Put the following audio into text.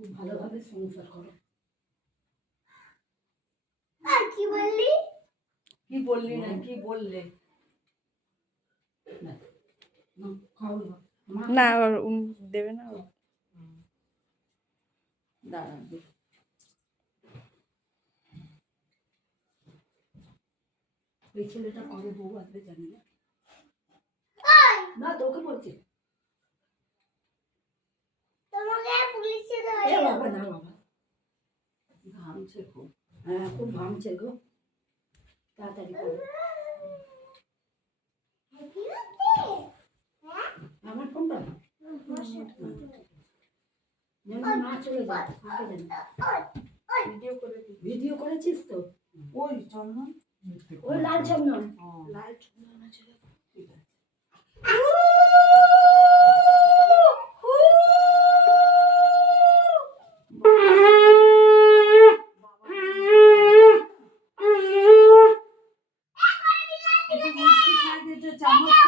খুব ভালোভাবে সংসার করো। কি বললি? কি বললি না কি বললে? না দেবে না। দাঁড়াবে এই ছেলেটা কবে বউ আসবে জানি না। না তোকে বলছি তোমাকে পুলিশে ধরে। এ বাবা না বাবা ঘামছে খুব। হ্যাঁ খুব ঘামছে গো, তাড়াতাড়ি করো। আমার কোনটা না চলে যায় আগে জানি। ভিডিও করেছিস তো? ওই চন্দন, ওই লাল চন্দন। লাল চন্দন আছে। ঠিক আছে। মিষ্টি খাই দিয়েছো, চামচ